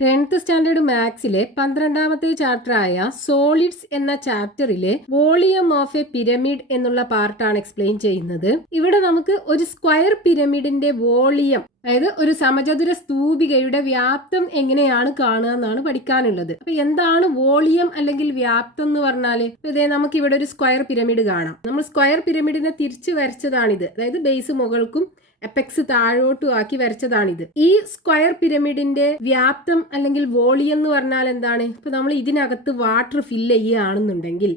10th standard മാത്സിലെ 12ാമത്തെ ചാപ്റ്ററായ solids എന്ന ചാപ്റ്ററിലെ volume of A pyramid എന്നുള്ള പാർട്ടാണ് എക്സ്പ്ലെയിൻ ചെയ്യുന്നത്. ഇവിടെ നമുക്ക് ഒരു സ്ക്വയർ പിരമിഡിന്റെ വോളിയം, അതായത് ഒരു സമചതുര സ്തൂപികയുടെ വ്യാപ്തം എങ്ങനെയാണ് കാണുക എന്നാണ് പഠിക്കാനുള്ളത്. അപ്പൊ എന്താണ് വോളിയം അല്ലെങ്കിൽ വ്യാപ്തം എന്ന് പറഞ്ഞാല്, ഇതേ നമുക്ക് ഇവിടെ ഒരു സ്ക്വയർ പിരമിഡ് കാണാം. നമ്മൾ സ്ക്വയർ പിരമിഡിനെ തിരിച്ചു വരച്ചതാണിത്. അതായത് ബേസ് മുകൾക്കും എപ്പെക്സ് താഴോട്ടും ആക്കി വരച്ചതാണിത്. ഈ സ്ക്വയർ പിരമിഡിന്റെ വ്യാപ്തം അല്ലെങ്കിൽ വോളിയം എന്ന് പറഞ്ഞാൽ എന്താണ്? ഇപ്പൊ നമ്മൾ ഇതിനകത്ത് വാട്ടർ ഫില്ല് ചെയ്യുകയാണെന്നുണ്ടെങ്കിൽ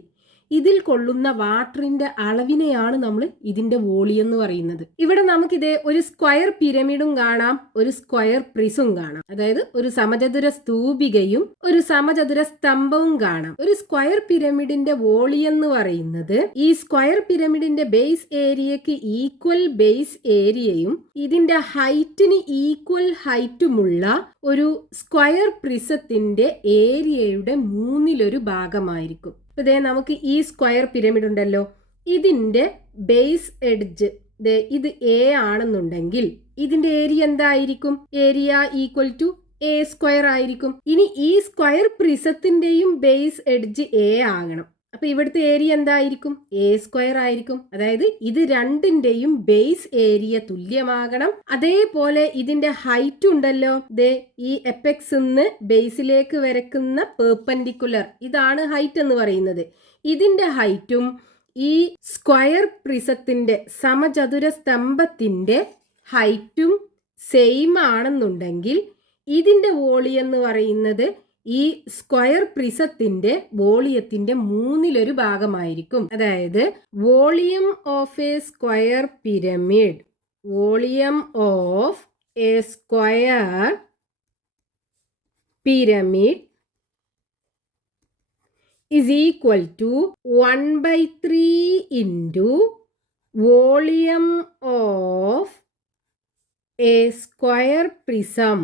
ഇതിൽ കൊള്ളുന്ന വാട്ടറിന്റെ അളവിനെയാണ് നമ്മൾ ഇതിന്റെ വോളിയം എന്ന് പറയുന്നത്. ഇവിടെ നമുക്കിത് ഒരു സ്ക്വയർ പിരമിഡും കാണാം, ഒരു സ്ക്വയർ പ്രിസും കാണാം. അതായത് ഒരു സമചതുര സ്തൂപികയും ഒരു സമചതുര സ്തംഭവും കാണാം. ഒരു സ്ക്വയർ പിരമിഡിന്റെ വോളിയം എന്ന് പറയുന്നത് ഈ സ്ക്വയർ പിരമിഡിന്റെ ബേസ് ഏരിയക്ക് ഈക്വൽ ബേസ് ഏരിയയും ഇതിന്റെ ഹൈറ്റിന് ഈക്വൽ ഹൈറ്റുമുള്ള ഒരു സ്ക്വയർ പ്രിസത്തിന്റെ ഏരിയയുടെ 1/3 ഭാഗമായിരിക്കും. ഇതേ നമുക്ക് ഈ സ്ക്വയർ പിരമിഡ് ഉണ്ടല്ലോ, ഇതിന്റെ ബേസ് എഡ്ജ് ഇത് എ ആണെന്നുണ്ടെങ്കിൽ ഇതിന്റെ ഏരിയ എന്തായിരിക്കും? Area equal to A square ആയിരിക്കും. ഇനി ഈ സ്ക്വയർ പ്രിസത്തിന്റെയും ബേസ് എഡ്ജ് എ ആകണം. അപ്പൊ ഇവിടുത്തെ ഏരിയ എന്തായിരിക്കും? എ സ്ക്വയർ ആയിരിക്കും. അതായത് ഇത് രണ്ടിന്റെയും ബേസ് ഏരിയ തുല്യമാകണം. അതേപോലെ ഇതിന്റെ ഹൈറ്റ് ഉണ്ടല്ലോ, ഈ എപ്പെക്സ് ബേസിലേക്ക് വരക്കുന്ന പെർപെൻഡിക്കുലർ, ഇതാണ് ഹൈറ്റ് എന്ന് പറയുന്നത്. ഇതിന്റെ ഹൈറ്റും ഈ സ്ക്വയർ പ്രിസത്തിന്റെ സമചതുര സ്തംഭത്തിന്റെ ഹൈറ്റും സെയിം ആണെന്നുണ്ടെങ്കിൽ ഇതിന്റെ വോളിയം എന്ന് പറയുന്നത് ഈ സ്ക്വയർ പ്രിസത്തിന്റെ വോളിയത്തിന്റെ 1/3 ഭാഗമായിരിക്കും. അതായത് volume of a square pyramid, volume of a square pyramid is equal to 1/3 into volume of a square prism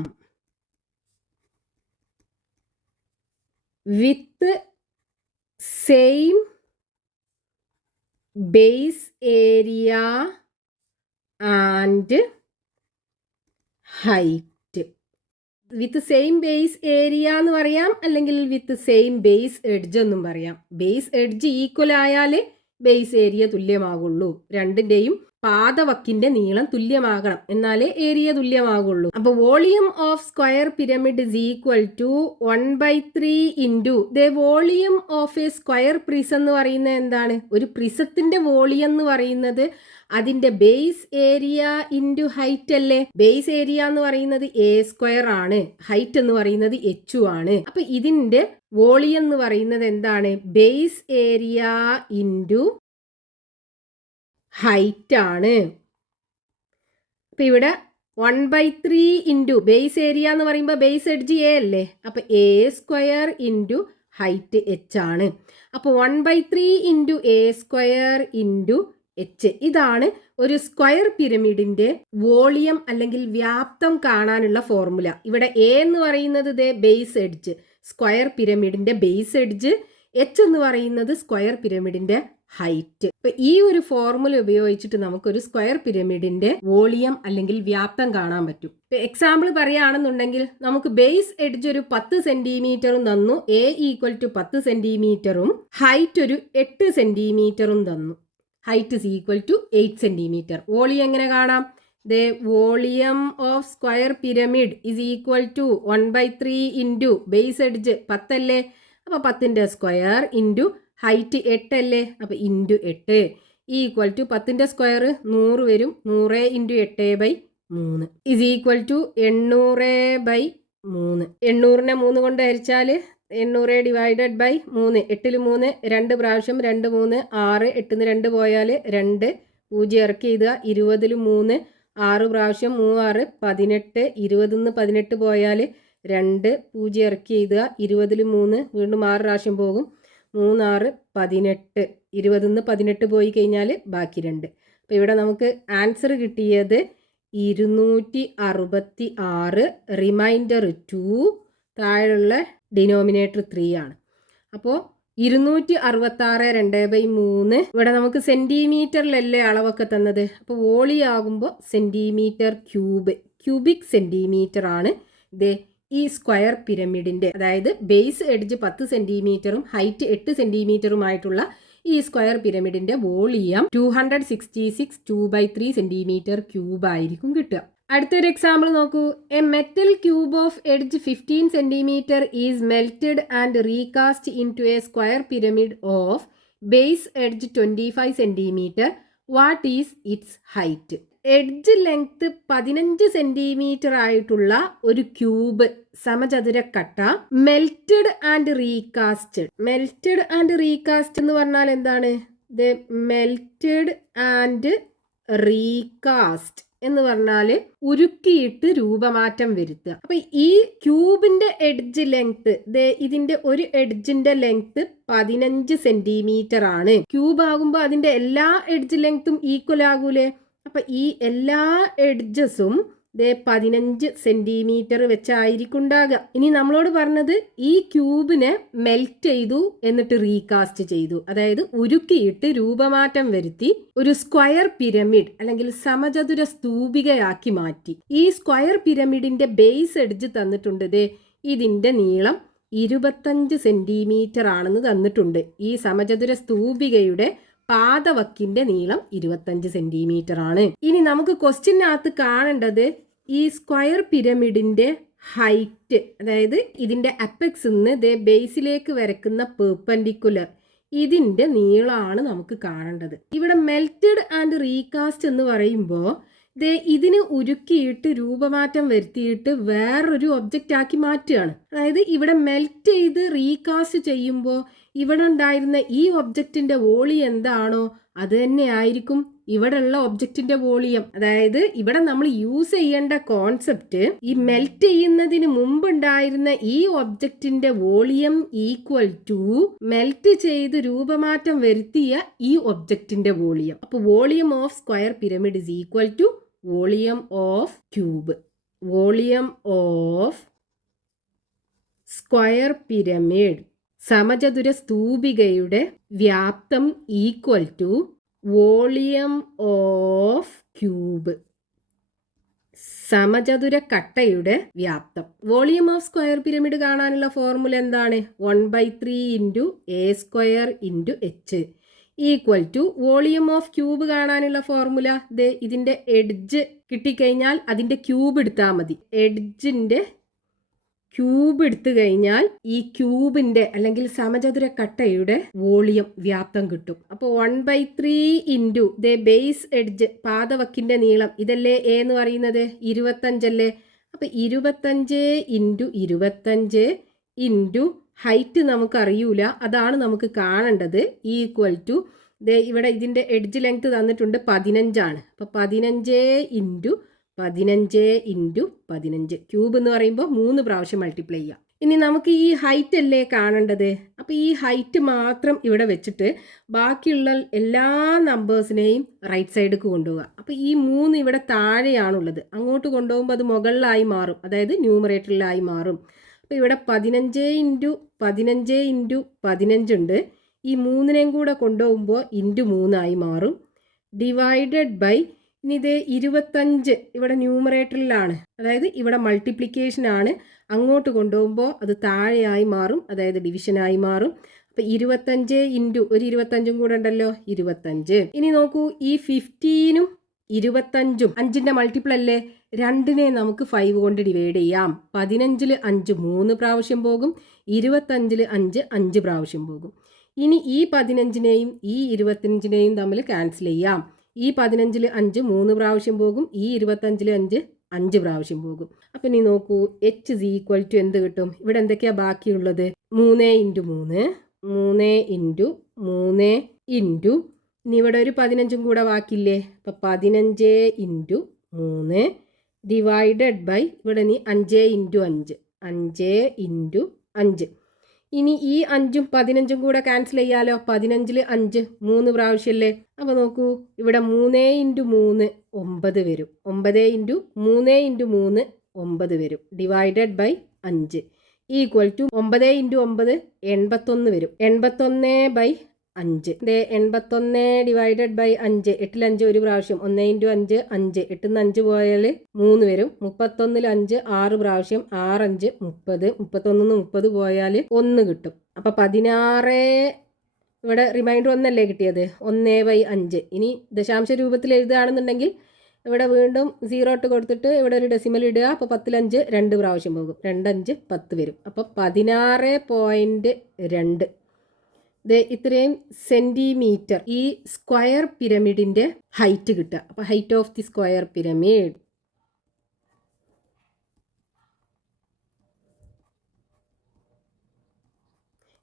with same base area and height. With same base area എന്ന് പറയാം, അല്ലെങ്കിൽ with same base edge എന്നും പറയാം. Base edge equal ആയാൽ base area തുല്യമാകുള്ളൂ. രണ്ടിന്റെയും പാദവക്കിന്റെ നീളം തുല്യമാകണം, എന്നാലേ ഏരിയ തുല്യമാകുള്ളൂ. അപ്പൊ volume of square pyramid is equal to 1/3 into volume of a square prism എന്ന് പറയുന്നത് എന്താണ്? ഒരു പ്രിസത്തിന്റെ വോളിയം എന്ന് പറയുന്നത് അതിന്റെ ബേസ് ഏരിയ ഇൻറ്റു ഹൈറ്റ് അല്ലേ? ബേസ് ഏരിയ എന്ന് പറയുന്നത് എ സ്ക്വയർ ആണ്, ഹൈറ്റ് എന്ന് പറയുന്നത് എച്ച് ആണ്. അപ്പൊ ഇതിന്റെ വോളിയം എന്ന് പറയുന്നത് എന്താണ്? ബേസ് ഏരിയ ഇൻറ്റു ഹൈറ്റ് ആണ്. അപ്പൊ ഇവിടെ 1/3 ഇൻറ്റു ബേസ് ഏരിയ എന്ന് പറയുമ്പോൾ ബേസ് എഡ്ജ് എ അല്ലേ? അപ്പൊ A square into height H ആണ്. അപ്പൊ 1/3 into A square into H, ഇതാണ് ഒരു സ്ക്വയർ പിരമിഡിന്റെ വോളിയം അല്ലെങ്കിൽ വ്യാപ്തം കാണാനുള്ള ഫോർമുല. ഇവിടെ എ എന്ന് പറയുന്നത് ബേസ് എഡ്ജ്, സ്ക്വയർ പിരമിഡിന്റെ ബേസ് എഡ്ജ്. എച്ച് എന്ന് പറയുന്നത് സ്ക്വയർ പിരമിഡിന്റെ ഹൈറ്റ്. ഇപ്പൊ ഈ ഒരു ഫോർമുല ഉപയോഗിച്ചിട്ട് നമുക്കൊരു സ്ക്വയർ പിരമിഡിന്റെ വോളിയം അല്ലെങ്കിൽ വ്യാപ്തം കാണാൻ പറ്റും. എക്സാമ്പിൾ പറയുകയാണെന്നുണ്ടെങ്കിൽ നമുക്ക് ബേസ് എഡ്ജ് ഒരു 10 സെന്റിമീറ്ററും തന്നു, എ ഈക്വൽ ടു 10 സെന്റിമീറ്ററും ഹൈറ്റ് ഒരു 8 സെന്റിമീറ്ററും തന്നു. Height is equal to 8 centimetre. Volume എങ്ങനെ കാണാം? Volume of square pyramid is equal to 1/3 into base edge 10 അല്ലേ? അപ്പൊ 10ന്റെ സ്ക്വയർ ഇൻറ്റു ഹൈറ്റ് 8 അല്ലേ? അപ്പൊ ഇൻറ്റു 8 ഈക്വൽ ടു 10ന്റെ സ്ക്വയർ 100 വരും. 100 ഇൻറ്റു 8/3 ഇസ് ഈക്വൽ ടു 800/3. 800നെ 3 കൊണ്ട് ഹരിച്ചാൽ 800 ഡിവൈഡഡ് ബൈ 3. 8ൽ 3 2 പ്രാവശ്യം, 2 3 6. 8ന്ന് 2 പോയാൽ 2, 0 ഇറക്കി എഴുതുക. 20ൽ 3 6 പ്രാവശ്യം, 3 6 18. 20ന്ന് 18 പോയാൽ 2, 0 ഇറക്കി എഴുതുക. 20ൽ 3 വീണ്ടും 6 പ്രാവശ്യം പോകും. 3 6 18. 20ന്ന് 18 പോയി കഴിഞ്ഞാൽ ബാക്കി 2. അപ്പോൾ ഇവിടെ നമുക്ക് ആൻസർ കിട്ടിയത് 266. റിമൈൻഡർ 2, താഴെയുള്ള ഡിനോമിനേറ്റർ 3 ആണ്. അപ്പോൾ 266 2/3. ഇവിടെ നമുക്ക് സെന്റിമീറ്ററിലല്ലേ അളവൊക്കെ തന്നത്. അപ്പോൾ വോളിയം ആകുമ്പോൾ സെന്റിമീറ്റർ ക്യൂബ്, ക്യൂബിക് സെന്റിമീറ്റർ ആണ്. ഈ സ്ക്വയർ പിരമിഡിന്റെ, അതായത് ബേസ് എഡ്ജ് 10 സെന്റിമീറ്ററും ഹൈറ്റ് 8 സെന്റിമീറ്ററുമായിട്ടുള്ള ഈ സ്ക്വയർ പിരമിഡിന്റെ വോളിയം 266 2/3 സെന്റിമീറ്റർ ക്യൂബ് ആയിരിക്കും കിട്ടുക. അടുത്തൊരു എക്സാമ്പിൾ നോക്കൂ. A metal cube of edge 15 centimetre is melted and recast into A square pyramid of base edge 25 centimetre. What is its height? Edge length 15 centimetre ആയിട്ടുള്ള ഒരു cube സമചതുരക്കട്ട melted and recast എന്ന് പറഞ്ഞാൽ എന്താണ്? Melted and recast എന്ന് പറഞ്ഞാല് ഉരുക്കിയിട്ട് രൂപമാറ്റം വരുത്തുക. അപ്പൊ ഈ ക്യൂബിന്റെ എഡ്ജ് ലെങ്ത്, ഇതിന്റെ ഒരു എഡ്ജിന്റെ ലെങ്ത് 15 സെന്റിമീറ്റർ ആണ്. ക്യൂബ് ആകുമ്പോൾ അതിന്റെ എല്ലാ എഡ്ജ് ലെങ്ത്തും ഈക്വൽ ആകൂലേ? അപ്പൊ ഈ എല്ലാ എഡ്ജസും 15 സെന്റിമീറ്റർ വെച്ചായിരിക്കും ഉണ്ടാകുക. ഇനി നമ്മളോട് പറഞ്ഞത് ഈ ക്യൂബിനെ മെൽറ്റ് ചെയ്തു എന്നിട്ട് റീകാസ്റ്റ് ചെയ്തു, അതായത് ഉരുക്കിയിട്ട് രൂപമാറ്റം വരുത്തി ഒരു സ്ക്വയർ പിരമിഡ് അല്ലെങ്കിൽ സമചതുര സ്തൂപികയാക്കി മാറ്റി. ഈ സ്ക്വയർ പിരമിഡിന്റെ ബേസ് എഡ്ജ് തന്നിട്ടുണ്ട്. ഇതിന്റെ നീളം 25 സെന്റിമീറ്റർ ആണെന്ന് തന്നിട്ടുണ്ട്. ഈ സമചതുര സ്തൂപികയുടെ പാദവക്കിന്റെ നീളം 25 സെന്റിമീറ്റർ ആണ്. ഇനി നമുക്ക് ക്വസ്റ്റ്യനകത്ത് കാണേണ്ടത് ഈ സ്ക്വയർ പിരമിഡിന്റെ ഹൈറ്റ്, അതായത് ഇതിന്റെ അപ്പെക്സ് നിന്ന് ബേസിലേക്ക് വരക്കുന്ന പെർപെൻഡിക്കുലർ, ഇതിന്റെ നീളമാണ് നമുക്ക് കാണേണ്ടത്. ഇവിടെ മെൽറ്റഡ് ആൻഡ് റീകാസ്റ്റ് എന്ന് പറയുമ്പോൾ ഇതിന് ഉരുക്കിയിട്ട് രൂപമാറ്റം വരുത്തിയിട്ട് വേറൊരു ഒബ്ജക്റ്റ് ആക്കി മാറ്റുകയാണ്. അതായത് ഇവിടെ മെൽറ്റ് ചെയ്ത് റീകാസ്റ്റ് ചെയ്യുമ്പോൾ ഇവിടെ ഉണ്ടായിരുന്ന ഈ ഒബ്ജക്റ്റിന്റെ വോളിയം എന്താണോ അത് തന്നെ ആയിരിക്കും ഇവിടെ ഉള്ള ഒബ്ജക്റ്റിന്റെ വോളിയം. അതായത് ഇവിടെ നമ്മൾ യൂസ് ചെയ്യേണ്ട കോൺസെപ്റ്റ്, ഈ മെൽറ്റ് ചെയ്യുന്നതിന് മുമ്പ് ഉണ്ടായിരുന്ന ഈ ഒബ്ജക്റ്റിന്റെ വോളിയം ഈക്വൽ ടു മെൽറ്റ് ചെയ്ത് രൂപമാറ്റം വരുത്തിയ ഈ ഒബ്ജക്റ്റിന്റെ വോളിയം. അപ്പൊ volume of square pyramid is equal to volume of cube. Volume of square pyramid, സമചതുര സ്തൂപികയുടെ വ്യാപ്തം equal to volume of cube, സമചതുര കട്ടയുടെ വ്യാപ്തം. വോളിയം ഓഫ് സ്ക്വയർ പിരമിഡ് കാണാനുള്ള ഫോർമുല എന്താണ്? 1/3 into A square into H equal to volume of cube കാണാനുള്ള formula, ഇതിന്റെ എഡ്ജ് കിട്ടിക്കഴിഞ്ഞാൽ അതിന്റെ ക്യൂബ് എടുത്താൽ മതി. എഡ്ജിന്റെ ക്യൂബ് എടുത്തു കഴിഞ്ഞാൽ ഈ ക്യൂബിന്റെ അല്ലെങ്കിൽ സമചതുര കട്ടയുടെ വോളിയം വ്യാപ്തം കിട്ടും. അപ്പോൾ 1/3 ഇൻറ്റു ബേസ് എഡ്ജ് പാദവക്കിന്റെ നീളം, ഇതല്ലേ എ എന്ന് പറയുന്നത്, 25 അല്ലേ? അപ്പൊ 25 ഇൻറ്റു 25 ഇൻറ്റു ഹൈറ്റ് നമുക്കറിയൂല, അതാണ് നമുക്ക് കാണേണ്ടത്, ഈക്വൽ ടു ഇവിടെ ഇതിന്റെ എഡ്ജ് ലെങ്ത് തന്നിട്ടുണ്ട് 15 ആണ്. അപ്പൊ 15 ഇൻറ്റു 15 ഇൻറ്റു 15 ക്യൂബ് എന്ന് പറയുമ്പോൾ 3 പ്രാവശ്യം മൾട്ടിപ്ലൈ ചെയ്യാം. ഇനി നമുക്ക് ഈ ഹൈറ്റ് അല്ലേ കാണേണ്ടത്. അപ്പോൾ ഈ ഹൈറ്റ് മാത്രം ഇവിടെ വെച്ചിട്ട് ബാക്കിയുള്ള എല്ലാ നമ്പേഴ്സിനെയും റൈറ്റ് സൈഡിലേക്ക് കൊണ്ടുപോവുക. അപ്പോൾ ഈ 3 ഇവിടെ താഴെയാണുള്ളത്, അങ്ങോട്ട് കൊണ്ടുപോകുമ്പോൾ അത് മുകളിലായി മാറും, അതായത് ന്യൂമറേറ്ററിലായി മാറും. അപ്പോൾ ഇവിടെ 15 ഇൻറ്റു 15 ഇൻറ്റു 15 ഉണ്ട്. ഈ 3നെയും കൂടെ കൊണ്ടുപോകുമ്പോൾ ഇൻറ്റു 3 ആയി മാറും. ഡിവൈഡഡ് ബൈ, ഇനി 25 ഇവിടെ ന്യൂമറേറ്ററിലാണ്, അതായത് ഇവിടെ മൾട്ടിപ്ലിക്കേഷൻ ആണ്, അങ്ങോട്ട് കൊണ്ടുപോകുമ്പോൾ അത് താഴെയായി മാറും, അതായത് ഡിവിഷനായി മാറും. അപ്പം 25 ഇൻറ്റു ഒരു 25 കൂടെ ഉണ്ടല്ലോ, 25. ഇനി നോക്കൂ, ഈ 15ഉം 25ഉം 5ന്റെ മൾട്ടിപ്പിൾ അല്ലേ, 2നെ നമുക്ക് 5 കൊണ്ട് ഡിവൈഡ് ചെയ്യാം. 15ൽ 5 3 പ്രാവശ്യം പോകും, 25ൽ 5 5 പ്രാവശ്യം പോകും. ഇനി ഈ 15നെയും ഈ 25നെയും തമ്മിൽ ക്യാൻസൽ ചെയ്യാം. ഈ 15ൽ 5 3 പ്രാവശ്യം പോകും, ഈ 25ൽ 5 5 പ്രാവശ്യം പോകും. അപ്പം നീ നോക്കൂ, എച്ച് ഇസ് ഈക്വൽ ടു എന്ത് കിട്ടും? ഇവിടെ എന്തൊക്കെയാ ബാക്കിയുള്ളത്? 3 ഇൻറ്റു 3 3 ഇൻറ്റു 3 ഇൻറ്റു, ഇനി ഇവിടെ ഒരു 15ഉം കൂടെ ബാക്കിയില്ലേ, അപ്പം 15 ഇൻറ്റു 3 ഡിവൈഡഡ് ബൈ, ഇവിടെ നീ 5 ഇൻറ്റു 5 5 ഇൻറ്റു 5. ഇനി ഈ 5ഉം 15ഉം കൂടെ ക്യാൻസൽ ചെയ്യാലോ. 15ൽ 5 3 പ്രാവശ്യമല്ലേ. അപ്പോൾ നോക്കൂ, ഇവിടെ 3 ഇൻറ്റു 3 9 വരും. 9 ഇൻറ്റു 3 ഇൻറ്റു 3 9 വരും. Divided by 5 equal to 9 into 9 81 വരും. 81 ബൈ 5. 81 divided by 5. 8 5 ഒരു പ്രാവശ്യം. 1 × 5 5. 8 5 പോയാൽ 3 വരും. 31 5 6 പ്രാവശ്യം. 6 5 30. 31 30 പോയാൽ 1 കിട്ടും. അപ്പം 16. ഇവിടെ റിമൈൻഡർ 1 അല്ലേ കിട്ടിയത്? 1/5. ഇനി ദശാംശ രൂപത്തിൽ എഴുതുകയാണെന്നുണ്ടെങ്കിൽ ഇവിടെ വീണ്ടും 0 ഇട്ട് കൊടുത്തിട്ട് ഇവിടെ ഒരു ഡെസിമൽ ഇടുക. അപ്പോൾ 10 5 2 പ്രാവശ്യം പോകും. 2 5 10 വരും. അപ്പോൾ 16.2 ഇത്രയും സെൻറ്റിമീറ്റർ ഈ സ്ക്വയർ പിരമിഡിൻ്റെ ഹൈറ്റ് കിട്ടുക. അപ്പോൾ height of the square pyramid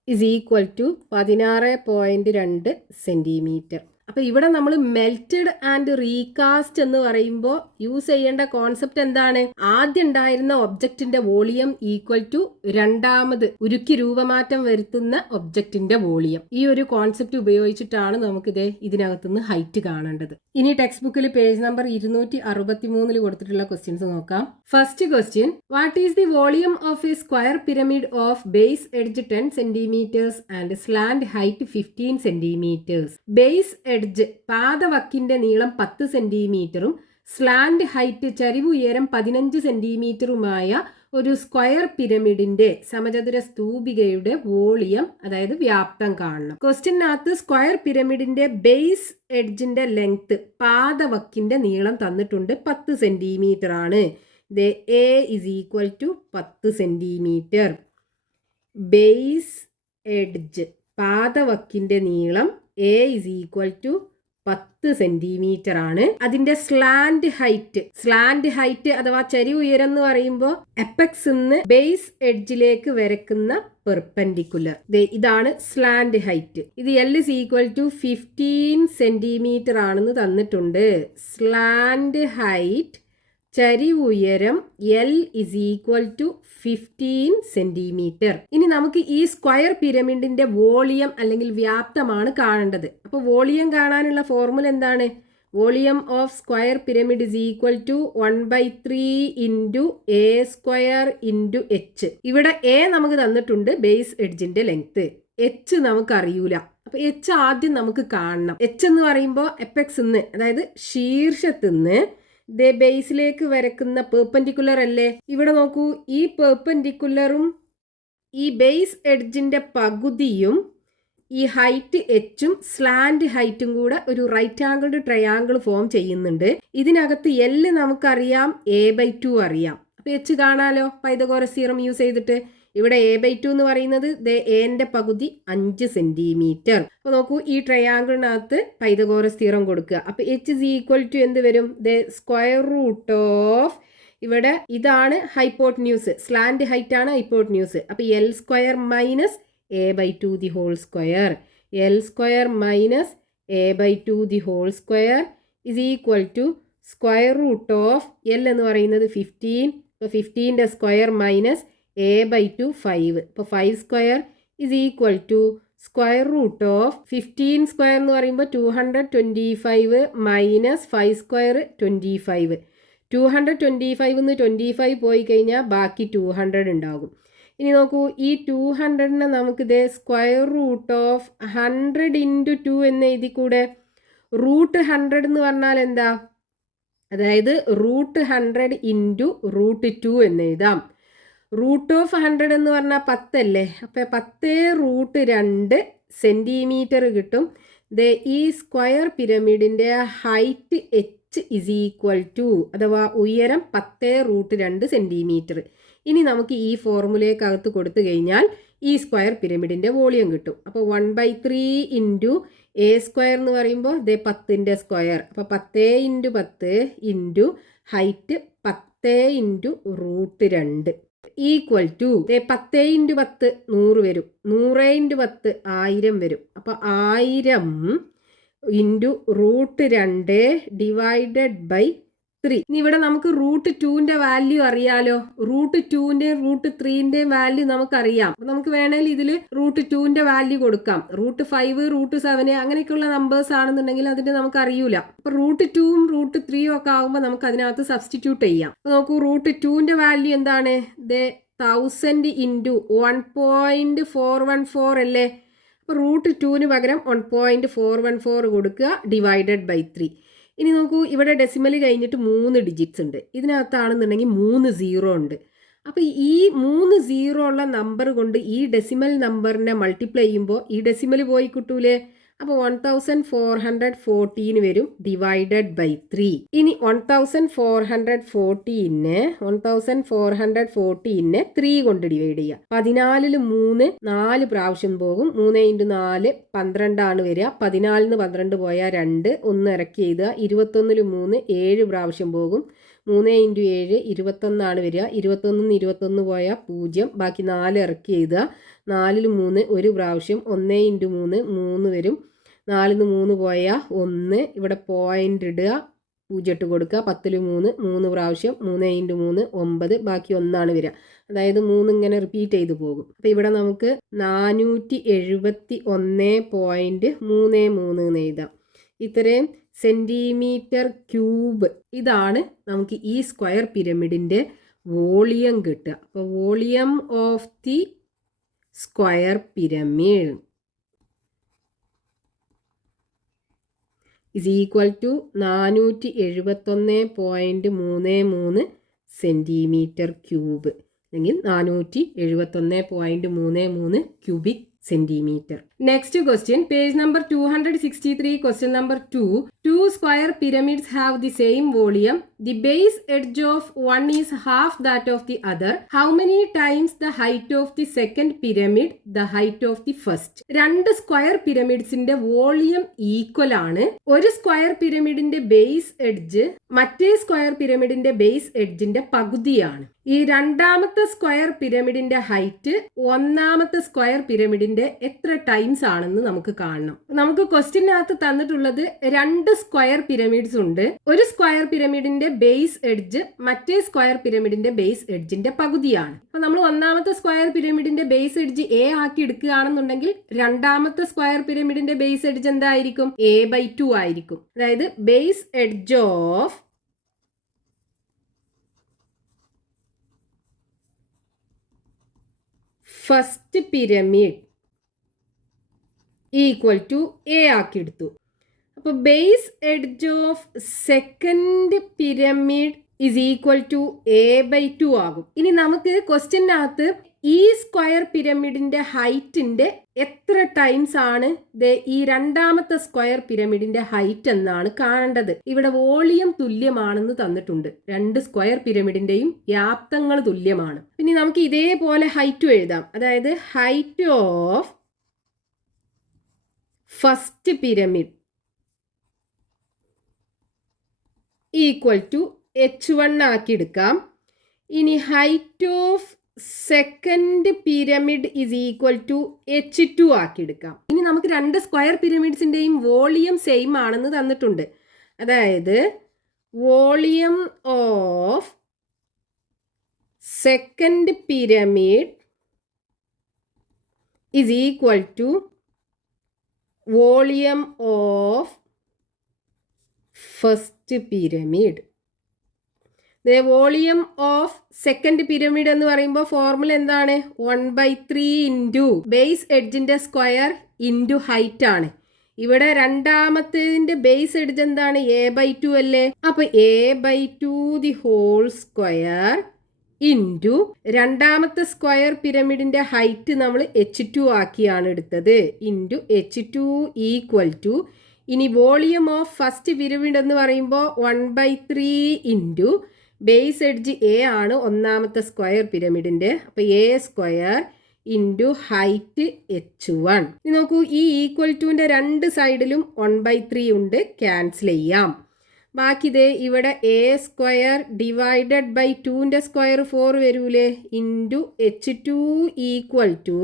is equal to 16.2 centimetre. അപ്പോൾ ഇവിടെ നമ്മൾ മെൽറ്റഡ് ആൻഡ് റീകാസ്റ്റ് എന്ന് പറയുമ്പോൾ യൂസ് ചെയ്യേണ്ട കോൺസെപ്റ്റ് എന്താണ്? ആദ്യം ഉണ്ടായിരുന്ന ഒബ്ജക്റ്റിന്റെ വോളിയം ഈക്വൽ ടു രണ്ടാമത് ഉരുക്കി രൂപമാറ്റം വരുത്തുന്ന ഒബ്ജക്റ്റിന്റെ വോളിയം. ഈ ഒരു കോൺസെപ്റ്റ് ഉപയോഗിച്ചിട്ടാണ് നമുക്കിത് ഇതിനകത്തുനിന്ന് ഹൈറ്റ് കാണേണ്ടത്. ഇനി ടെക്സ്റ്റ് ബുക്കിൽ പേജ് നമ്പർ 263 കൊടുത്തിട്ടുള്ള ക്വസ്റ്റ്യൻസ് നോക്കാം. First question, what is the volume of a square pyramid of base edge 10 centimetres and slant height 15 centimetres? Base edge പാദവക്കിന്റെ നീളം 10 സെന്റിമീറ്ററും സ്ലാൻഡ് ഹൈറ്റ് ചരിവ് ഉയരം 15 സെന്റിമീറ്ററുമായ ഒരു സ്ക്വയർ പിരമിഡിന്റെ സമചതുര സ്തൂപികയുടെ വോളിയം അതായത് വ്യാപ്തം കാണണം. ക്വസ്റ്റ്യനകത്ത് സ്ക്വയർ പിരമിഡിന്റെ ബേസ് എഡ്ജിന്റെ ലെങ്ത് പാദവക്കിന്റെ നീളം തന്നിട്ടുണ്ട് 10 സെന്റിമീറ്റർ ആണ്. A is equal to 10 centimetre. Base edge പാദവക്കിന്റെ നീളം A is equal to 10 centimetre ആണ്. അതിന്റെ സ്ലാൻഡ് ഹൈറ്റ് അഥവാ ചരിവ് ഉയരം എന്ന് പറയുമ്പോൾ എപെക്സ് നിന്ന് ബേസ് എഡ്ജിലേക്ക് വരക്കുന്ന പെർപെൻഡിക്കുലർ. ഇതാണ് സ്ലാൻഡ് ഹൈറ്റ്. ഇത് L is equal to 15 centimetre ആണെന്ന് തന്നിട്ടുണ്ട്. സ്ലാൻഡ് ഹൈറ്റ് ചരിവ് ഉയരം L is equal to 15 centimetre. ഇനി നമുക്ക് ഈ സ്ക്വയർ പിരമിഡിന്റെ വോളിയം അല്ലെങ്കിൽ വ്യാപ്തമാണ് കാണേണ്ടത്. അപ്പോൾ വോളിയം കാണാനുള്ള ഫോർമുല എന്താണ്? Volume of square pyramid is equal to 1/3 into A square into H. ഇവിടെ A നമുക്ക് തന്നിട്ടുണ്ട് ബേസ് എഡ്ജിന്റെ ലെങ്ത്. H നമുക്ക് അറിയൂല. അപ്പൊ H ആദ്യം നമുക്ക് കാണണം. H എന്ന് പറയുമ്പോൾ എപെക്സ് നിന്ന് അതായത് ശീർഷത്തിന്ന് ബേസിലേക്ക് വരക്കുന്ന പെർപെൻഡിക്കുലർ അല്ലേ? ഇവിടെ നോക്കൂ, ഈ പെർപെൻഡിക്കുലറും ഈ ബേസ് എഡ്ജിന്റെ പകുതിയും ഈ ഹൈറ്റ് എച്ചും സ്ലാൻഡ് ഹൈറ്റും കൂടെ ഒരു റൈറ്റ് ആംഗിൾഡ് ട്രയാങ്കിൾ ഫോം ചെയ്യുന്നുണ്ട്. ഇതിനകത്ത് L നമുക്കറിയാം, A/2 അറിയാം. അപ്പൊ H കാണാലോ പൈതഗോറസ് തിയറം യൂസ് ചെയ്തിട്ട്. ഇവിടെ A/2 എന്ന് പറയുന്നത് എന്റെ പകുതി 5 സെന്റിമീറ്റർ. അപ്പൊ നോക്കൂ, ഈ ട്രയാങ്കിളിനകത്ത് പൈതഗോറസ് തിയറം കൊടുക്കുക. അപ്പൊ H is equal to എന്ത് വരും? സ്ക്വയർ റൂട്ട് ഓഫ്, ഇവിടെ ഇതാണ് ഹൈപ്പോട്ട്ന്യൂസ്, സ്ലാൻഡ് ഹൈറ്റ് ആണ് ഹൈപ്പോട്ട്ന്യൂസ്. അപ്പൊ L square minus A/2 the whole square. L square minus A/2 the whole square is equal to square root of L എന്ന് പറയുന്നത് 15. അപ്പോൾ 15ന്റെ square minus A/2 5. ഇപ്പോൾ 5 square is equal to square root of 15 square എന്ന് പറയുമ്പോൾ 225 minus 5 square 25. 225 നിന്ന് 25 പോയി കഴിഞ്ഞാൽ ബാക്കി 200 ഉണ്ടാകും. ഇനി നോക്കൂ, ഈ 200നെ നമുക്ക് സ്ക്വയർ റൂട്ട് ഓഫ് 100 ഇൻറ്റു 2 എന്ന് എഴുതി കൂടെ. റൂട്ട് 100 എന്ന് പറഞ്ഞാൽ എന്താ? അതായത് റൂട്ട് 100 ഇൻറ്റു റൂട്ട് 2 എന്ന് എഴുതാം. റൂട്ട് ഓഫ് 100 എന്ന് പറഞ്ഞാൽ 10 അല്ലേ? അപ്പോൾ 10√2 സെന്റിമീറ്റർ കിട്ടും. ഈ സ്ക്വയർ പിരമിഡിന്റെ height H is equal to അഥവാ ഉയരം 10√2 സെന്റിമീറ്റർ. ഇനി നമുക്ക് ഈ ഫോർമുലയ്ക്കകത്ത് കൊടുത്തു കഴിഞ്ഞാൽ ഈ സ്ക്വയർ പിരമിഡിന്റെ വോളിയം കിട്ടും. അപ്പോൾ 1/3 ഇൻറ്റു A സ്ക്വയർ എന്ന് പറയുമ്പോൾ 10ന്റെ സ്ക്വയർ. അപ്പോൾ 10 into 10 into height 10 into √2 equal to 10 into 10 100 വരും. 100 ഇൻറ്റു 10 1000 വരും. അപ്പോൾ 1000 ഇൻറ്റു √2 ഡിവൈഡഡ് ബൈ 3. ഇനി ഇവിടെ നമുക്ക് √2ന്റെ വാല്യൂ അറിയാലോ. √2ന്റെയും √3ന്റെയും വാല്യൂ നമുക്കറിയാം. നമുക്ക് വേണമെങ്കിൽ ഇതിൽ √2ന്റെ വാല്യൂ കൊടുക്കാം. √5 √7 അങ്ങനെയൊക്കെയുള്ള നമ്പേഴ്സ് ആണെന്നുണ്ടെങ്കിൽ അതിന്റെ നമുക്ക് അറിയൂല. അപ്പൊ √2ഉം √3ഉം ഒക്കെ ആകുമ്പോൾ നമുക്ക് അതിനകത്ത് സബ്സ്റ്റിറ്റ്യൂട്ട് ചെയ്യാം. അപ്പൊ നോക്കൂ, √2ന്റെ വാല്യൂ എന്താണ്? 1000 ഇൻറ്റു 1.414 അല്ലേ? അപ്പോൾ √2 പകരം 1.414 കൊടുക്കുക ഡിവൈഡഡ് ബൈ 3. ഇനി നോക്കൂ, ഇവിടെ ഡെസിമൽ കഴിഞ്ഞിട്ട് 3 ഡിജിറ്റ്സ് ഉണ്ട്. ഇതിനകത്താണെന്നുണ്ടെങ്കിൽ 3 സീറോ ഉണ്ട്. അപ്പോൾ ഈ 3 സീറോ ഉള്ള നമ്പർ കൊണ്ട് ഈ ഡെസിമൽ നമ്പറിനെ മൾട്ടിപ്ലൈ ചെയ്യുമ്പോൾ ഈ ഡെസിമൽ പോയി കിട്ടൂലേ? അപ്പോൾ 1414 വരും ഡിവൈഡഡ് ബൈ 3. ഇനി 1414നെ 3 കൊണ്ട് ഡിവൈഡ് ചെയ്യുക. 14 3 4 പ്രാവശ്യം പോകും. 3 × 4 12 വരിക. 14 12 പോയാൽ 2, 1 ഇറക്കി എഴുതുക. 21 3 7 പ്രാവശ്യം പോകും. 3 × 7 21 വരിക. 21 21 പോയാൽ 0, ബാക്കി 4 ഇറക്കി എഴുതുക. 4 3 1 പ്രാവശ്യം. 1 × 3 3 വരും. 4 3 പോയാൽ 1, ഇവിടെ പോയിന്റ് ഇടുക, 0 ഇട്ട് കൊടുക്കുക. 10 3 3 പ്രാവശ്യം. 3 × 3 9, ബാക്കി 1 വരിക. അതായത് 3 ഇങ്ങനെ റിപ്പീറ്റ് ചെയ്ത് പോകും. അപ്പോൾ ഇവിടെ നമുക്ക് 471.33 എന്ന് എഴുതാം. ഇത്രയും സെൻറ്റിമീറ്റർ ക്യൂബ്. ഇതാണ് നമുക്ക് ഈ സ്ക്വയർ പിരമിഡിൻ്റെ വോളിയം കിട്ടുക. അപ്പോൾ volume of the square pyramid is equal to 471.33 centimetre cube, അല്ലെങ്കിൽ 471.33 cubic centimetre. Next question, page number 263, question number 2. Two square pyramids have the same volume. The base edge of one is half that of the other. How many times the height of the second pyramid the height of the first? രണ്ട് square പിരമിഡ്സിന്റെ volume equal ആണ്. ഒരു square പിരമിഡിന്റെ base edge മറ്റേ square പിരമിഡിന്റെ base എഡ്ജിന്റെ പകുതിയാണ്. ഈ രണ്ടാമത്തെ square പിരമിഡിന്റെ ഹൈറ്റ് ഒന്നാമത്തെ സ്ക്വയർ പിരമിഡിന്റെ എത്ര ടൈംസ് ആണെന്ന് നമുക്ക് കാണണം. നമുക്ക് ക്വസ്റ്റ്യനകത്ത് തന്നിട്ടുള്ളത് രണ്ട് സ്ക്വയർ പിരമിഡ്സ് ഉണ്ട്. ഒരു സ്ക്വയർ പിരമിഡിന്റെ ബേസ് എഡ്ജ് മറ്റേ സ്ക്വയർ പിരമിഡിന്റെ ബേസ് എഡ്ജിന്റെ പകുതിയാണ്. അപ്പൊ നമ്മൾ ഒന്നാമത്തെ സ്ക്വയർ പിരമിഡിന്റെ ബേസ് എഡ്ജ് എ ആക്കി എടുക്കുകയാണെന്നുണ്ടെങ്കിൽ രണ്ടാമത്തെ സ്ക്വയർ പിരമിഡിന്റെ ബേസ് എഡ്ജ് എന്തായിരിക്കും? a/2 ആയിരിക്കും. അതായത് base edge of first pyramid equal to A ആക്കി എടുത്തു. അപ്പോൾ base edge of second pyramid is equal to a/2 ആകും. ഇനി നമുക്ക് ക്വസ്റ്റ്യനകത്ത് ഈ സ്ക്വയർ പിരമിഡിന്റെ ഹൈറ്റിന്റെ എത്ര ടൈംസ് ആണ് ഈ രണ്ടാമത്തെ സ്ക്വയർ പിരമിഡിന്റെ ഹൈറ്റ് എന്നാണ് കാണേണ്ടത്. ഇവിടെ വോളിയം തുല്യമാണെന്ന് തന്നിട്ടുണ്ട്. രണ്ട് സ്ക്വയർ പിരമിഡിന്റെയും വ്യാപ്തങ്ങൾ തുല്യമാണ്. പിന്നെ നമുക്ക് ഇതേപോലെ ഹൈറ്റും എഴുതാം. അതായത് height of first pyramid equal to h1 ആക്കി എടുക്കാം. ഇനി height of second pyramid is equal to h2 ആക്കി എടുക്കാം. ഇനി നമുക്ക് രണ്ട് സ്ക്വയർ പിരമിഡ്സിന്റെയും വോളിയം സെയിം ആണെന്ന് തന്നിട്ടുണ്ട്. അതായത് volume of second pyramid is equal to volume of first pyramid. Volume of second pyramid എന്ന് പറയുമ്പോൾ ഫോർമുല എന്താണ്? 1/3 ഇൻറ്റു ബേസ് എഡ്ജിന്റെ സ്ക്വയർ ഇൻറ്റു ഹൈറ്റ് ആണ്. ഇവിടെ രണ്ടാമത്തേതിന്റെ ബേസ് എഡ്ജ് എന്താണ്? a/2 അല്ലേ? അപ്പൊ a/2 the whole square into രണ്ടാമത്തെ സ്ക്വയർ പിരമിഡിന്റെ ഹൈറ്റ് നമ്മൾ h2 ആക്കിയാണ് എടുത്തത്. ഇൻറ്റു h2 ഈക്വൽ ടു, ഇനി വോളിയം ഓഫ് ഫസ്റ്റ് പിരമിഡ് എന്ന് പറയുമ്പോൾ 1/3 ഇൻറ്റു ബേസ് എഡ്ജ് എ ആണ് ഒന്നാമത്തെ സ്ക്വയർ പിരമിഡിന്റെ. അപ്പൊ a² ഇൻറ്റു ഹൈറ്റ് h1. ഇനി നോക്കൂ, ഈ ഈക്വൽ ടുവിന്റെ രണ്ട് സൈഡിലും 1/3 ഉണ്ട്, ക്യാൻസൽ ചെയ്യാം. ബാക്കി ഇതേ ഇവിടെ a² ഡിവൈഡഡ് ബൈ 2ന്റെ സ്ക്വയർ 4 വരൂലേ? Into h2 equal to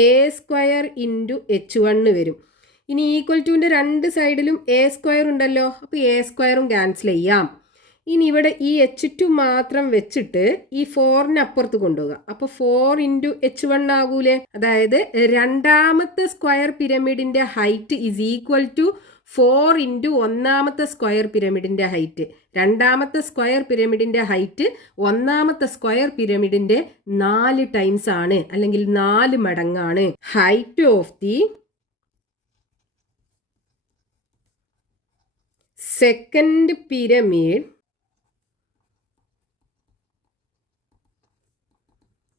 a² into h1 വരും. ഇനി ഈക്വൽ ടുവിന്റെ രണ്ട് സൈഡിലും a² ഉണ്ടല്ലോ, അപ്പോൾ a² ക്യാൻസൽ ചെയ്യാം. ഇനി ഇവിടെ ഈ H2 മാത്രം വെച്ചിട്ട് ഈ 4നെ അപ്പുറത്ത് കൊണ്ടുപോകുക. അപ്പൊ 4 × H1 ആകൂലേ? അതായത് രണ്ടാമത്തെ സ്ക്വയർ പിരമിഡിന്റെ ഹൈറ്റ് ഈസ് ഈക്വൽ ടു 4 × ഒന്നാമത്തെ സ്ക്വയർ പിരമിഡിന്റെ ഹൈറ്റ്. രണ്ടാമത്തെ സ്ക്വയർ പിരമിഡിന്റെ ഹൈറ്റ് ഒന്നാമത്തെ സ്ക്വയർ പിരമിഡിന്റെ 4 ടൈംസ് ആണ്, അല്ലെങ്കിൽ 4 മടങ്ങാണ്. Height of the second pyramid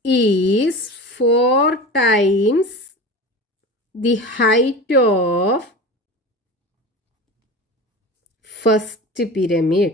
is 4 times the height of first pyramid.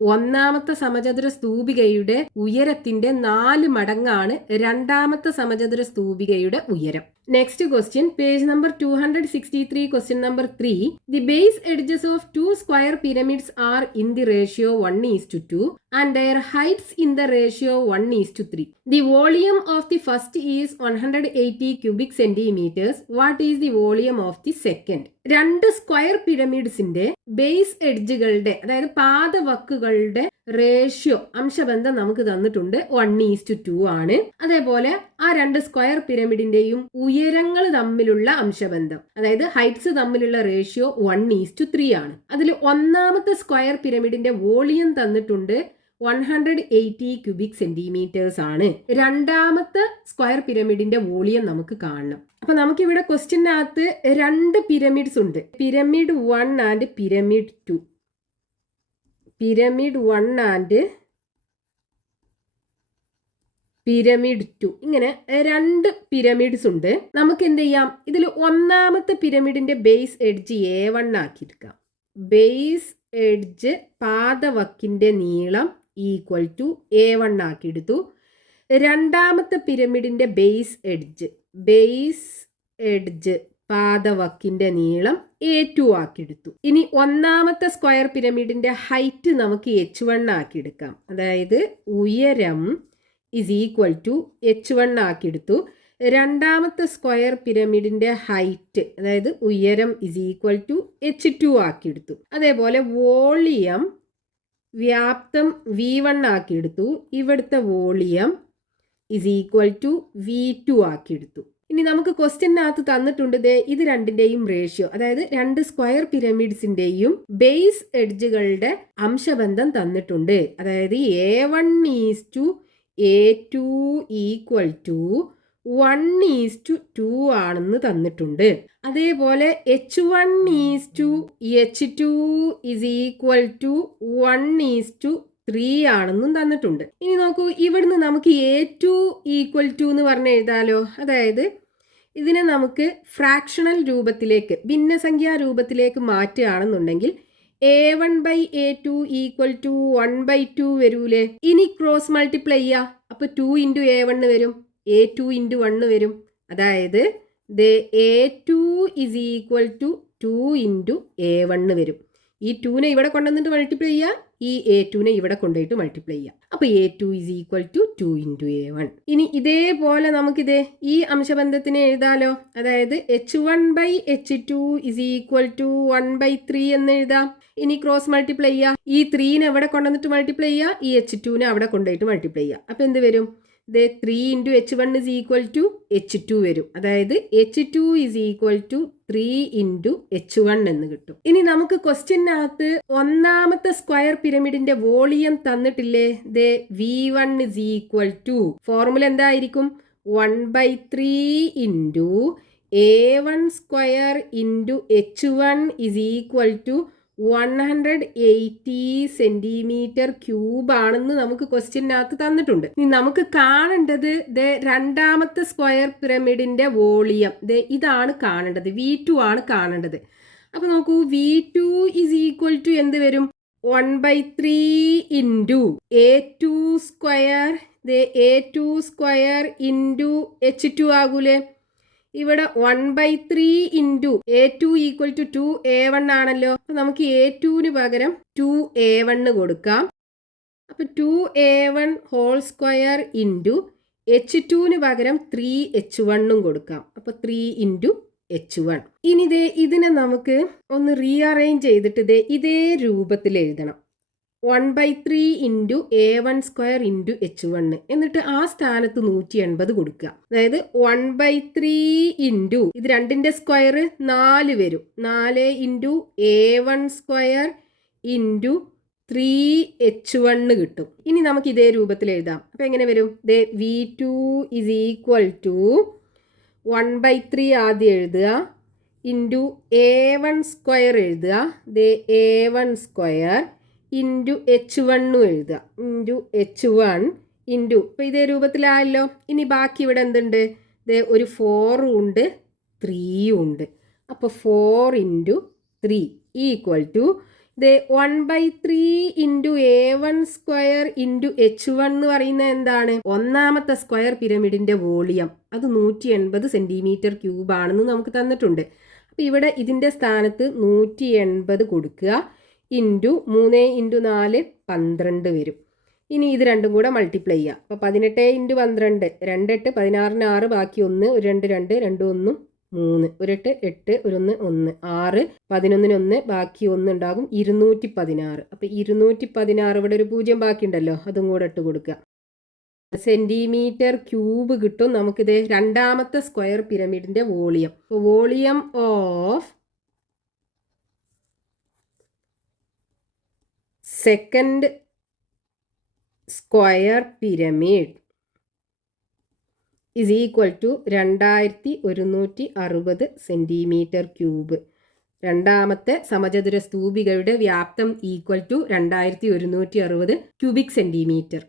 ഒന്നാമത്തെ സമചതുര സ്തൂപികയുടെ ഉയരത്തിന്റെ 4 മടങ്ങാണ് രണ്ടാമത്തെ സമചതുര സ്തൂപികയുടെ ഉയരം. Next question, page number 263, question number 3. The base edges of 2 square pyramids are in the ratio 1:2 and their heights in the ratio 1:3. The volume of the first is 180 cubic centimeters. What is the volume of the second? രണ്ട് square പിരമിഡ്സിന്റെ base എഡ്ജുകളുടെ, അതായത് പാദവക്കുകളുടെ ratio അംശബന്ധം നമുക്ക് തന്നിട്ടുണ്ട്. 1:2 ആണ്. അതേപോലെ ആ രണ്ട് square പിരമിഡിന്റെയും ഉയരങ്ങൾ തമ്മിലുള്ള അംശബന്ധം, അതായത് ഹൈറ്റ്സ് തമ്മിലുള്ള റേഷ്യോ 1:3 ആണ്. അതിൽ ഒന്നാമത്തെ സ്ക്വയർ പിരമിഡിന്റെ വോളിയം തന്നിട്ടുണ്ട് 180 ക്യൂബിക് സെന്റിമീറ്റേഴ്സ് ആണ്. രണ്ടാമത്തെ സ്ക്വയർ പിരമിഡിന്റെ വോളിയം നമുക്ക് കാണണം. അപ്പൊ നമുക്ക് ഇവിടെ ക്വസ്റ്റ്യനകത്ത് 2 പിരമിഡ്സ് ഉണ്ട്, pyramid 1 and pyramid 2. Pyramid 1 and pyramid 2, ഇങ്ങനെ 2 പിരമിഡ്സ് ഉണ്ട്. നമുക്ക് എന്ത് ചെയ്യാം, ഇതിൽ ഒന്നാമത്തെ പിരമിഡിന്റെ ബേസ് എഡ്ജ് A1 ആക്കിയെടുക്കാം. ബേസ് എഡ്ജ് പാദവക്കിന്റെ നീളം ഈക്വൽ ടു A1 ആക്കിയെടുത്തു. രണ്ടാമത്തെ പിരമിഡിന്റെ ബേസ് എഡ്ജ് പാദവക്കിന്റെ നീളം A2 ആക്കിയെടുത്തു. ഇനി ഒന്നാമത്തെ സ്ക്വയർ പിരമിഡിന്റെ ഹൈറ്റ് നമുക്ക് H1 ആക്കിയെടുക്കാം. അതായത് ഉയരം ഇസ് ഈക്വൽ ടു H1 ആക്കിയെടുത്തു. രണ്ടാമത്തെ സ്ക്വയർ പിരമിഡിന്റെ ഹൈറ്റ്, അതായത് ഉയരം ഇസ് ഈക്വൽ ടു H2 ആക്കിയെടുത്തു. അതേപോലെ വോളിയം, വ്യാപ്തം V1 ആക്കിയെടുത്തു. ഇവിടുത്തെ volume is equal to V2 ആക്കിയെടുത്തു. ഇനി നമുക്ക് ക്വസ്റ്റ്യനകത്ത് തന്നിട്ടുണ്ട് ഇത് രണ്ടിന്റെയും റേഷ്യോ, അതായത് രണ്ട് സ്ക്വയർ പിരമിഡ്സിന്റെയും ബേസ് എഡ്ജുകളുടെ അംശബന്ധം തന്നിട്ടുണ്ട്. അതായത് A1:A2 ഈക്വൽ ടു 1:2 ആണെന്ന് തന്നിട്ടുണ്ട്. അതേപോലെ H1:H2 ഇസ് ഈക്വൽ ടു 1:3 ആണെന്നും തന്നിട്ടുണ്ട്. ഇനി നോക്കൂ, ഇവിടുന്ന് നമുക്ക് A2 ഈക്വൽ ടു എന്ന് പറഞ്ഞ് എഴുതാലോ. അതായത് ഇതിനെ നമുക്ക് ഫ്രാക്ഷണൽ രൂപത്തിലേക്ക്, ഭിന്നസംഖ്യാ രൂപത്തിലേക്ക് മാറ്റുകയാണെന്നുണ്ടെങ്കിൽ A1/A2 ഈക്വൽ ടു 1/2 വരൂലേ. ഇനി ക്രോസ് മൾട്ടിപ്ലൈ ചെയ്യുക, അപ്പൊ 2 × A1 വരും, A2 × 1 വരും. അതായത് A2 is equal to 2 × A1 വരും. ഈ 2നെ ഇവിടെ കൊണ്ടുവന്നിട്ട് മൾട്ടിപ്ലൈ ചെയ്യുക, ഈ A2നെ ഇവിടെ കൊണ്ടുപോയിട്ട് മൾട്ടിപ്ലൈ ചെയ്യുക. അപ്പൊ A2 is equal to 2 × A1. ഇനി ഇതേപോലെ നമുക്കിത് ഈ അംശബന്ധത്തിനെ എഴുതാലോ. അതായത് H1/H2 ഇസ് ഈക്വൽ ടു 1/3 എന്ന് എഴുതാം. ഇനി ക്രോസ് മൾട്ടിപ്ലൈ ചെയ്യുക, ഈ 3നെ എവിടെ കൊണ്ടുവന്നിട്ട് മൾട്ടിപ്ലൈ ചെയ്യുക, ഈ H2നെ അവിടെ കൊണ്ടുപോയിട്ട് മൾട്ടിപ്ലൈ ചെയ്യുക. അപ്പൊ എന്ത് വരും, 3 × H1 is equal to H2 വരും. അതായത് H2 is equal to 3 × H1 എന്ന് കിട്ടും. ഇനി നമുക്ക് ക്വസ്റ്റ്യനകത്ത് ഒന്നാമത്തെ സ്ക്വയർ പിരമിഡിന്റെ വോളിയം തന്നിട്ടില്ലേ. V1 is equal to, formula എന്തായിരിക്കും, 1/3 × A1 square × H1 is equal to 180 centimetre cube ആണെന്ന് നമുക്ക് ക്വസ്റ്റ്യനകത്ത് തന്നിട്ടുണ്ട്. ഇനി നമുക്ക് കാണേണ്ടത് രണ്ടാമത്തെ സ്ക്വയർ പിരമിഡിന്റെ വോളിയം, ഇതാണ് കാണേണ്ടത്, V2 ആണ് കാണേണ്ടത്. അപ്പൊ നോക്കൂ, V2 ഇസ് ഈക്വൽ ടു എന്ത് വരും, 1/3 × A2 square, A2 square × H2 ആകൂലേ. ഇവിടെ 1/3 × A2 ഈക്വൽ ടു 2A1 ആണല്ലോ. അപ്പൊ നമുക്ക് A2ന് പകരം 2A1 കൊടുക്കാം. അപ്പൊ 2A1 ഹോൾ സ്ക്വയർ × H2ന് പകരം 3H1 കൊടുക്കാം. അപ്പൊ 3 × H1. ഇനി ഇതിനെ നമുക്ക് ഒന്ന് റീഅറേഞ്ച് ചെയ്തിട്ട് ഇതേ രൂപത്തിൽ എഴുതണം. 1/3 ഇൻറ്റു A1² ഇൻറ്റു H1 എന്നിട്ട് ആ സ്ഥാനത്ത് 180 കൊടുക്കുക. അതായത് 1/3 ഇൻറ്റു ഇത് രണ്ടിന്റെ സ്ക്വയർ 4 വരും. 4 ഇൻറ്റു A1² ഇൻറ്റു 3H1 കിട്ടും. ഇനി നമുക്ക് ഇതേ രൂപത്തിൽ എഴുതാം. അപ്പൊ എങ്ങനെ വരും? V2 ഇസ് ഈക്വൽ ടു 1/3 ആദ്യം എഴുതുക ഇൻറ്റു A1² എഴുതുക. A1² ഇൻറ്റു H1 എഴുതുക. ഇൻറ്റു H1 ഇൻറ്റു ഇപ്പം ഇതേ രൂപത്തിലായല്ലോ. ഇനി ബാക്കി ഇവിടെ എന്തുണ്ട്? ഒരു 4 ഉണ്ട് 3 ഉണ്ട്. അപ്പോൾ 4 into 3 equal to 1/3 into A1² into H1 എന്ന് പറയുന്നത് എന്താണ്? ഒന്നാമത്തെ സ്ക്വയർ പിരമിഡിന്റെ വോളിയം. അത് 180 സെന്റിമീറ്റർ ക്യൂബ് ആണെന്ന് നമുക്ക് തന്നിട്ടുണ്ട്. അപ്പോൾ ഇവിടെ ഇതിന്റെ സ്ഥാനത്ത് 180 കൊടുക്കുക. ഇൻറ്റു 3 ഇൻറ്റു 4 12 വരും. ഇനി ഇത് രണ്ടും കൂടെ മൾട്ടിപ്ലൈ ചെയ്യുക. അപ്പോൾ 18 ഇൻറ്റു 12 2 8 16 6 ബാക്കി 1 ഒരു 2 2 2 1 3 ഒരു 8 8 ഒരു 1 1 6 11 1 ബാക്കി 1 ഉണ്ടാകും 216. അപ്പോൾ 216 ഇവിടെ ഒരു 0 ബാക്കി ഉണ്ടല്ലോ, അതും കൂടെ ഇട്ട് കൊടുക്കുക. സെന്റിമീറ്റർ ക്യൂബ് കിട്ടും നമുക്കിത് രണ്ടാമത്തെ സ്ക്വയർ പിരമിഡിന്റെ volume. Volume of second square pyramid is equal to 2160 centimetre cube. രണ്ടാമത്തെ സമചതുര സ്തൂപികയുടെ വ്യാപ്തം ഈക്വൽ ടു 2160 ക്യൂബിക് സെന്റിമീറ്റർ.